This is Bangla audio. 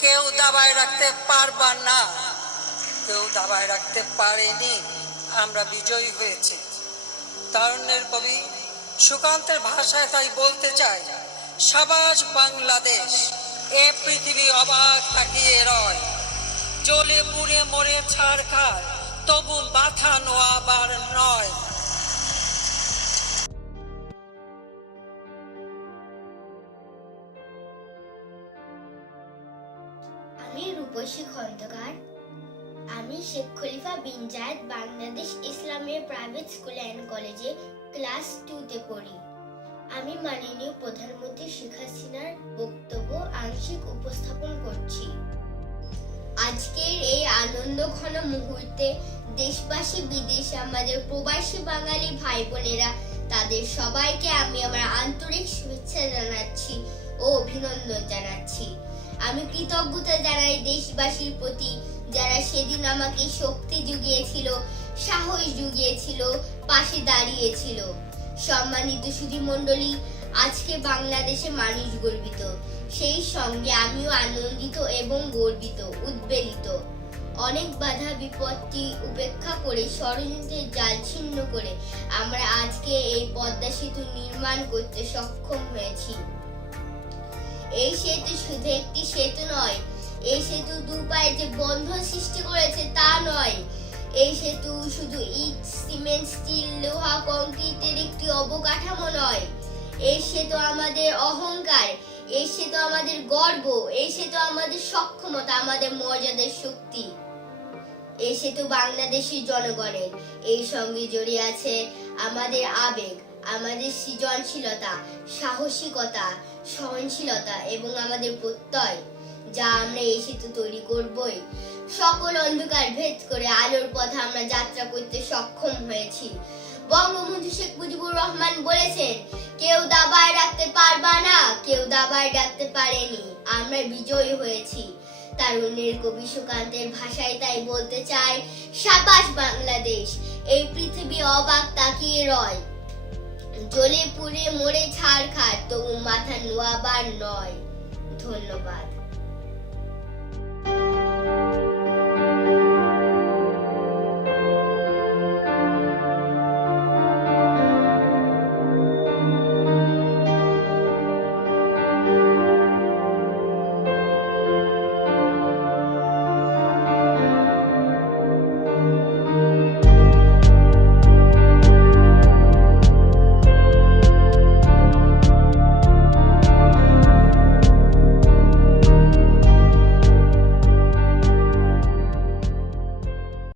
কেউ দাবায় রাখতে পারবা না। কেউ দাবায় রাখতে পারেনি, আমরা বিজয়ী হয়েছি। তারুণ্যের কবি সুকান্তের ভাষায় তাই বলতে চাই, সাবাস বাংলাদেশ, এ পৃথিবী অবাক তাকিয়ে রয়। জ্বলে পুড়ে মরে ছাড় খায় তবু রূপসী খন্দকার আমি Sheikh Khalifa bin Zayed Bangladesh Islamia private school and কলেজে ক্লাস টুতে পড়ি। আমি মাননীয় প্রধানমন্ত্রী শেখ হাসিনার বক্তব্য আংশিক উপস্থাপন করছি। আজকের এই আনন্দ ঘন মুহূর্তে দেশবাসী, বিদেশে, আমাদের প্রবাসী বাঙালি ভাই বোনেরা তাদের সবাইকে আমি আমার আন্তরিক শুভেচ্ছা জানাচ্ছি ও অভিনন্দন জানাচ্ছি। আমি কৃতজ্ঞতা জানাই দেশবাসীর প্রতি যারা সেদিন আমাকে শক্তি জুগিয়েছিল, সাহস জুগিয়েছিল, পাশে দাঁড়িয়েছিল। সম্মানিত সুধী মণ্ডলী আজকে বাংলাদেশে মানুষ গর্বিত। সেই সঙ্গে আমিও আনন্দিত এবং গর্বিত, উদ্বেলিত। অনেক বাধা বিপত্তি উপেক্ষা করে ষড়যন্ত্রের জাল ছিন্ন করে আমরা আজকে এই পদ্মা সেতু নির্মাণ করতে সক্ষম হয়েছি। এই সেতু শুধু একটি সেতু নয়। এই সেতু দুপায়ে যে বন্ধন সৃষ্টি করেছে তা নয়। এই সেতু শুধু ইট, সিমেন্ট, স্টিল, লোহা, কংক্রিটের একটি অবকাঠামো নয়। এই সেতু আমাদের অহংকার, এই সেতু আমাদের গর্ব, এই সেতু আমাদের সক্ষমতা, আমাদের মর্যাদার শক্তি। এই সেতু বাংলাদেশের জনগণের। এই সঙ্গে জড়িয়ে আছে আমাদের আবেগ, আমাদের সৃজনশীলতা, সাহসিকতা সহনশীলতা এবং আমাদের প্রত্যয়, যা আমরা এই সেতু তৈরি করবই। সকল অন্ধকার ভেদ করে আলোর পথে আমরা যাত্রা করতে সক্ষম হয়েছি। বঙ্গবন্ধু শেখ মুজিবুর রহমান বলেছেন, কেউ দাবায় রাখতে পারবা না, কেউ দাবায় রাখতে পারেনি। আমরা বিজয়ী হয়েছি। তারুণ্যের কবি সুকান্তের ভাষায় তাই বলতে চাই, সাবাস বাংলাদেশ, এই পৃথিবী অবাক তাকিয়ে রয়। জ্বলে পুড়ে মরে ছাড় খায় তবু মাথা নোয়াবার নয়। ধন্যবাদ।